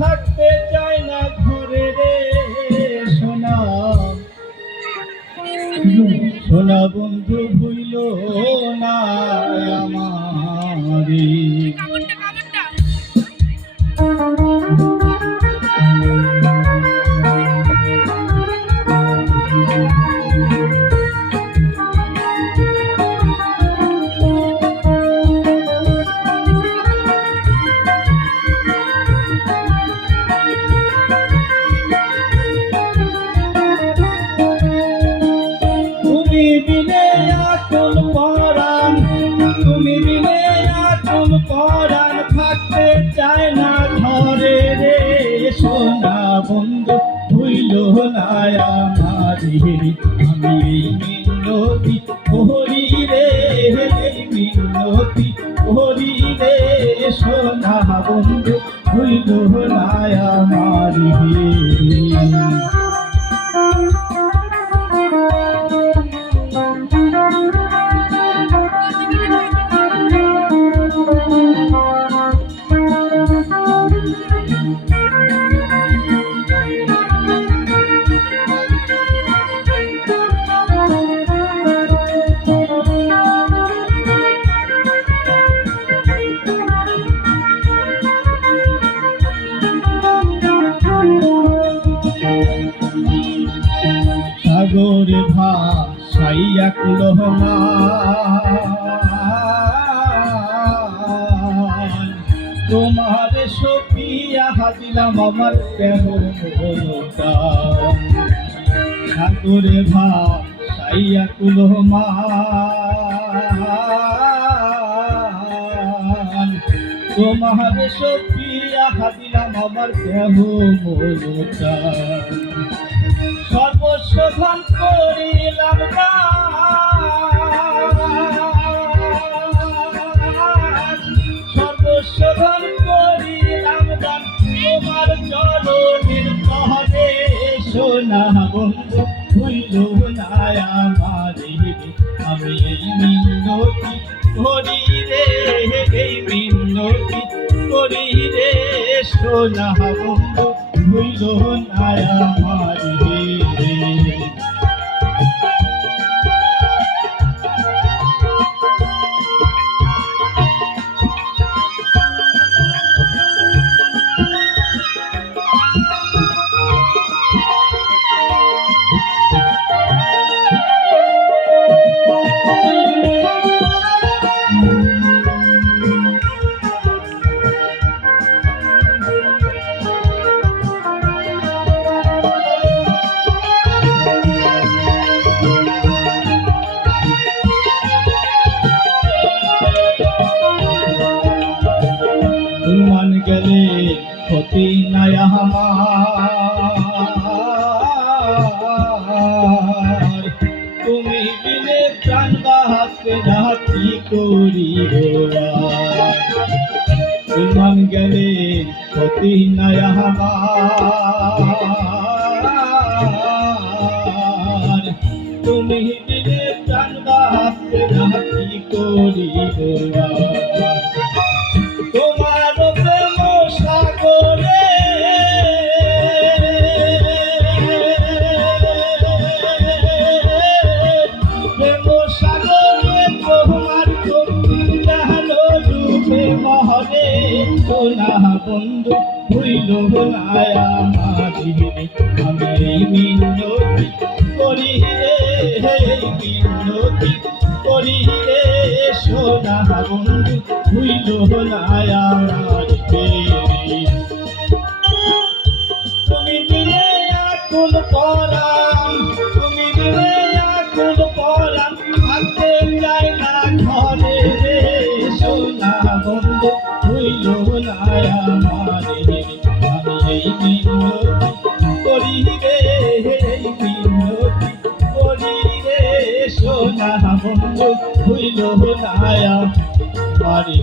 থাকতে চায় না ঘরে রে সোনা সোনা বন্ধু ভুইল না আমারে। তুমি বিনে আকুল পরাণ, তুমি বিনে আকুল পরাণ থাকতে চায় না ঘরে রে সোনা বন্ধু ভুইল না আমারে। আমি এই মিনতি করি রে, এই মিনতি করি রে সোনা বন্ধু ভুইল না আমারে। সাগরে ভাসাইয়া কুলহমান তোমার সপিয়া দিলাম আমার দেহ মনটান। সাগরে ভাসাইয়া কুলহমান তোমার সপিয়া দিলাম আমার দেহ মনটান। সর্বস্ব ধন করিলাম দান, সর্বস্ব ধন করিলাম দান তোমার চরণের তরে সোনা বন্ধু ভুইল না আমারে। আমি এই মিনতি করি রে, এই মিনতি করি রে সোনা বন্ধু ভুইল না আমারে। মান গেলে ক্ষতি নাই আমার, তুমি বিনে প্রাণ বাহাতে রাখি করি মান গেলে ক্ষতি নাই আমার, তুমি বিনে প্রাণ বাহাতে রাখি করি তোমার প্রেম সাগরে প্রেম সাগরে তোমার জানো রূপে মহরে সোনা বন্ধু ভুইল না আমারে। আমি এই মিনতি করি রে, এই মিনতি করি রে সোনা বন্ধু ভুইল না আমারে। তুমি বিনে আকুল পরাণ, তুমি বিনে আকুল পরাণ থাকতে চায় না ঘরে রে সোনা বন্ধু ভুইল না আমারে। আমি এই মিনতি করি রে, এই মিনতি করি রে সোনা বন্ধু ভুইল না আমারে।